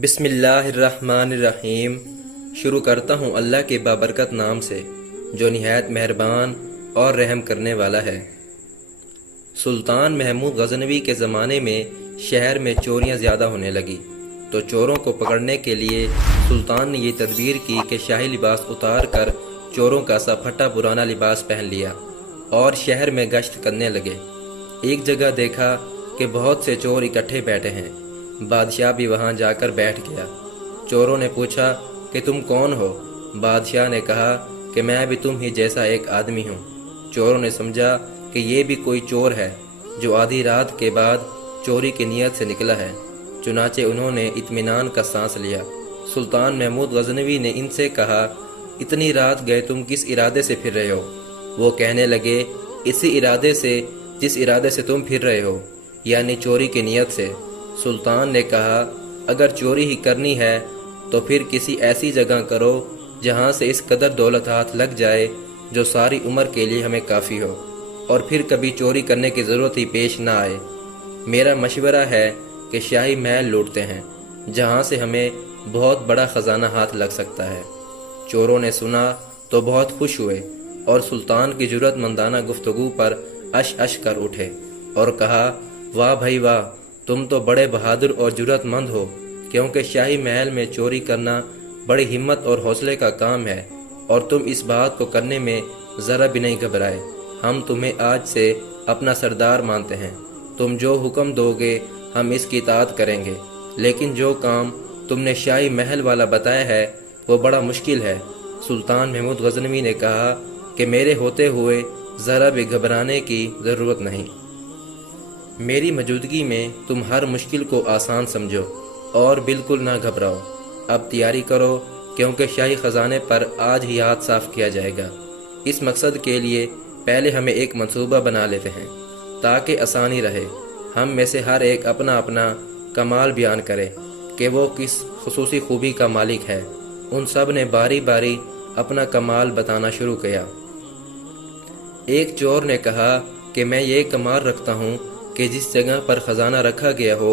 بسم اللہ الرحمن الرحیم۔ شروع کرتا ہوں اللہ کے بابرکت نام سے جو نہایت مہربان اور رحم کرنے والا ہے۔ سلطان محمود غزنوی کے زمانے میں شہر میں چوریاں زیادہ ہونے لگی تو چوروں کو پکڑنے کے لیے سلطان نے یہ تدبیر کی کہ شاہی لباس اتار کر چوروں کا سا پھٹا پرانا لباس پہن لیا اور شہر میں گشت کرنے لگے۔ ایک جگہ دیکھا کہ بہت سے چور اکٹھے بیٹھے ہیں۔ بادشاہ بھی وہاں جا کر بیٹھ گیا۔ چوروں نے پوچھا کہ تم کون ہو؟ بادشاہ نے کہا کہ میں بھی تم ہی جیسا ایک آدمی ہوں۔ چوروں نے سمجھا کہ یہ بھی کوئی چور ہے جو آدھی رات کے بعد چوری کی نیت سے نکلا ہے، چنانچہ انہوں نے اطمینان کا سانس لیا۔ سلطان محمود غزنوی نے ان سے کہا، اتنی رات گئے تم کس ارادے سے پھر رہے ہو؟ وہ کہنے لگے، اسی ارادے سے جس ارادے سے تم پھر رہے ہو، یعنی چوری کی نیت سے۔ سلطان نے کہا، اگر چوری ہی کرنی ہے تو پھر کسی ایسی جگہ کرو جہاں سے اس قدر دولت ہاتھ لگ جائے جو ساری عمر کے لیے ہمیں کافی ہو، اور پھر کبھی چوری کرنے کی ضرورت ہی پیش نہ آئے۔ میرا مشورہ ہے کہ شاہی محل لوٹتے ہیں جہاں سے ہمیں بہت بڑا خزانہ ہاتھ لگ سکتا ہے۔ چوروں نے سنا تو بہت خوش ہوئے اور سلطان کی جرأت مندانہ گفتگو پر اش اش کر اٹھے اور کہا، واہ بھائی واہ، تم تو بڑے بہادر اور جرأت مند ہو، کیونکہ شاہی محل میں چوری کرنا بڑی ہمت اور حوصلے کا کام ہے، اور تم اس بات کو کرنے میں ذرا بھی نہیں گھبرائے۔ ہم تمہیں آج سے اپنا سردار مانتے ہیں، تم جو حکم دو گے ہم اس کی اطاعت کریں گے، لیکن جو کام تم نے شاہی محل والا بتایا ہے وہ بڑا مشکل ہے۔ سلطان محمود غزنوی نے کہا کہ میرے ہوتے ہوئے ذرا بھی گھبرانے کی ضرورت نہیں۔ میری موجودگی میں تم ہر مشکل کو آسان سمجھو اور بالکل نہ گھبراؤ۔ اب تیاری کرو کیونکہ شاہی خزانے پر آج ہی ہاتھ صاف کیا جائے گا۔ اس مقصد کے لیے پہلے ہمیں ایک منصوبہ بنا لیتے ہیں تاکہ آسانی رہے۔ ہم میں سے ہر ایک اپنا اپنا کمال بیان کرے کہ وہ کس خصوصی خوبی کا مالک ہے۔ ان سب نے باری باری اپنا کمال بتانا شروع کیا۔ ایک چور نے کہا کہ میں یہ کمال رکھتا ہوں کہ جس جگہ پر خزانہ رکھا گیا ہو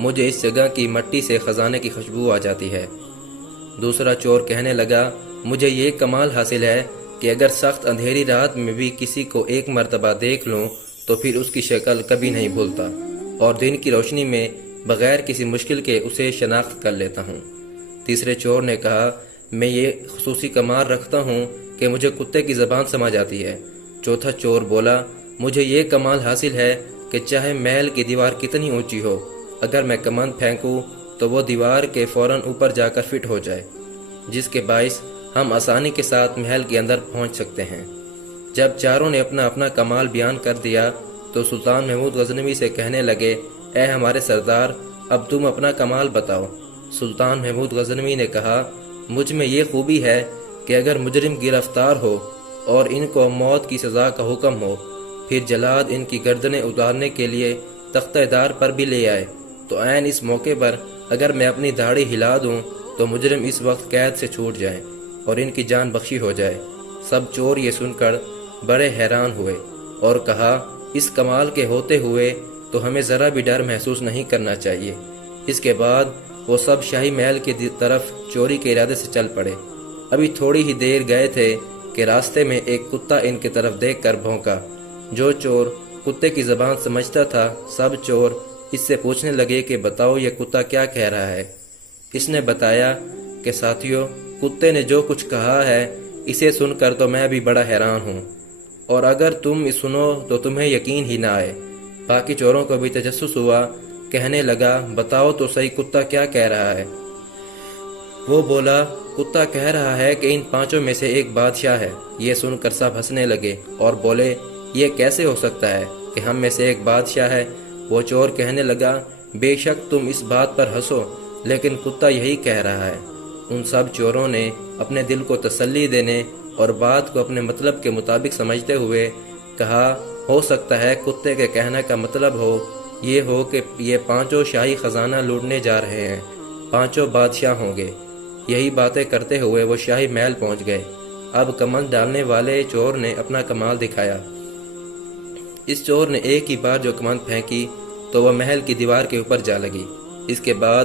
مجھے اس جگہ کی مٹی سے خزانے کی خوشبو آ جاتی ہے۔ دوسرا چور کہنے لگا، مجھے یہ کمال حاصل ہے کہ اگر سخت اندھیری رات میں بھی کسی کو ایک مرتبہ دیکھ لوں تو پھر اس کی شکل کبھی نہیں بھولتا، اور دن کی روشنی میں بغیر کسی مشکل کے اسے شناخت کر لیتا ہوں۔ تیسرے چور نے کہا، میں یہ خصوصی کمال رکھتا ہوں کہ مجھے کتے کی زبان سمجھ آتی ہے۔ چوتھا چور بولا، مجھے یہ کمال حاصل ہے کہ چاہے محل کی دیوار کتنی اونچی ہو، اگر میں کمند پھینکوں تو وہ دیوار کے فوراً اوپر جا کر فٹ ہو جائے، جس کے باعث ہم آسانی کے ساتھ محل کے اندر پہنچ سکتے ہیں۔ جب چاروں نے اپنا اپنا کمال بیان کر دیا تو سلطان محمود غزنوی سے کہنے لگے، اے ہمارے سردار، اب تم اپنا کمال بتاؤ۔ سلطان محمود غزنوی نے کہا، مجھ میں یہ خوبی ہے کہ اگر مجرم گرفتار ہو اور ان کو موت کی سزا کا حکم ہو، پھر جلاد ان کی گردنیں اتارنے کے لیے تختہ دار پر بھی لے آئے تو عین اس موقع پر اگر میں اپنی داڑھی ہلا دوں تو مجرم اس وقت قید سے چھوٹ جائیں اور ان کی جان بخشی ہو جائے۔ سب چور یہ سن کر بڑے حیران ہوئے اور کہا، اس کمال کے ہوتے ہوئے تو ہمیں ذرا بھی ڈر محسوس نہیں کرنا چاہیے۔ اس کے بعد وہ سب شاہی محل کی طرف چوری کے ارادے سے چل پڑے۔ ابھی تھوڑی ہی دیر گئے تھے کہ راستے میں ایک کتا ان کی طرف دیکھ کر بھونکا۔ جو چور کتے کی زبان سمجھتا تھا سب چور اس سے پوچھنے لگے کہ بتاؤ یہ کتا کیا کہہ رہا ہے۔ اس نے بتایا کہ ساتھیو، کتے نے جو کچھ کہا ہے اسے سن کر تو میں بھی بڑا حیران ہوں، اور اگر تم سنو تو تمہیں یقین ہی نہ آئے۔ باقی چوروں کو بھی تجسس ہوا، کہنے لگا، بتاؤ تو صحیح کتا کیا کہہ رہا ہے۔ وہ بولا، کتا کہہ رہا ہے کہ ان پانچوں میں سے ایک بادشاہ ہے۔ یہ سن کر سب ہنسنے لگے اور بولے، یہ کیسے ہو سکتا ہے کہ ہم میں سے ایک بادشاہ ہے؟ وہ چور کہنے لگا، بے شک تم اس بات پر ہنسو، لیکن کتا یہی کہہ رہا ہے۔ ان سب چوروں نے اپنے دل کو تسلی دینے اور بات کو اپنے مطلب کے مطابق سمجھتے ہوئے کہا، ہو سکتا ہے کتے کے کہنے کا مطلب یہ ہو کہ یہ پانچوں شاہی خزانہ لوٹنے جا رہے ہیں، پانچوں بادشاہ ہوں گے۔ یہی باتیں کرتے ہوئے وہ شاہی محل پہنچ گئے۔ اب کمند ڈالنے والے چور نے اپنا کمال دکھایا۔ اس چور نے ایک ہی بار جو کمند پھینکی تو وہ محل کی دیوار کے اوپر جا لگی۔ اس کے بعد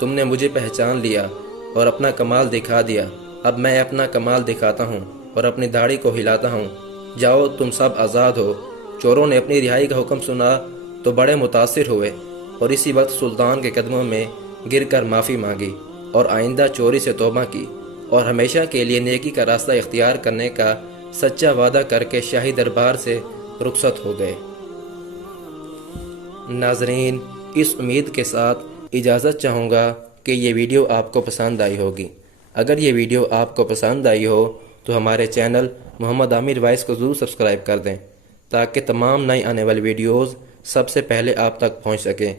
تم نے مجھے پہچان لیا اور اپنا کمال دکھا دیا۔ اب میں اپنا کمال دکھاتا ہوں اور اپنی داڑھی کو ہلاتا ہوں۔ جاؤ، تم سب آزاد ہو۔ چوروں نے اپنی رہائی کا حکم سنا تو بڑے متاثر ہوئے اور اسی وقت سلطان کے قدموں میں گر کر معافی مانگی اور آئندہ چوری سے توبہ کی اور ہمیشہ کے لیے نیکی کا راستہ اختیار کرنے کا سچا وعدہ کر کے شاہی دربار سے رخصت ہو گئے۔ ناظرین، اس امید کے ساتھ اجازت چاہوں گا کہ یہ ویڈیو آپ کو پسند آئی ہوگی۔ اگر یہ ویڈیو آپ کو پسند آئی ہو تو ہمارے چینل محمد عامر وائس کو ضرور سبسکرائب کر دیں تاکہ تمام نئی آنے والی ویڈیوز سب سے پہلے آپ تک پہنچ سکیں۔